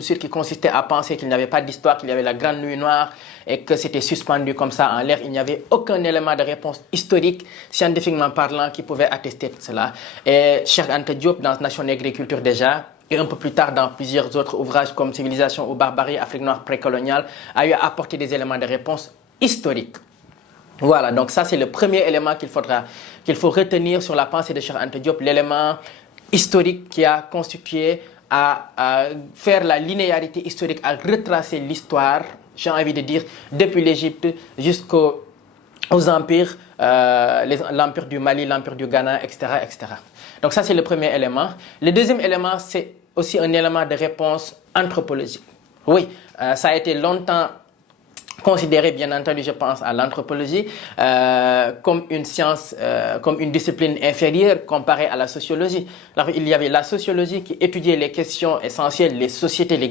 qui consistait à penser qu'il n'y avait pas d'histoire, qu'il y avait la Grande Nuit Noire et que c'était suspendu comme ça en l'air. Il n'y avait aucun élément de réponse historique, scientifiquement parlant, qui pouvait attester de cela. Et Cheikh Anta Diop, dans Nation et Agriculture déjà, et un peu plus tard dans plusieurs autres ouvrages comme Civilisation ou Barbarie, Afrique noire précoloniale, a eu à apporter des éléments de réponse historiques. Voilà, donc ça c'est le premier élément qu'il faut retenir sur la pensée de Cheikh Anta Diop, l'élément historique qui a constitué à faire la linéarité historique, à retracer l'histoire, j'ai envie de dire, depuis l'Égypte jusqu'aux empires, l'empire du Mali, l'empire du Ghana, etc., etc. Donc ça c'est le premier élément. Le deuxième élément, c'est aussi un élément de réponse anthropologique. Oui, ça a été longtemps considéré, bien entendu, je pense à l'anthropologie comme une science, comme une discipline inférieure comparée à la sociologie. Alors, il y avait la sociologie qui étudiait les questions essentielles, les sociétés, les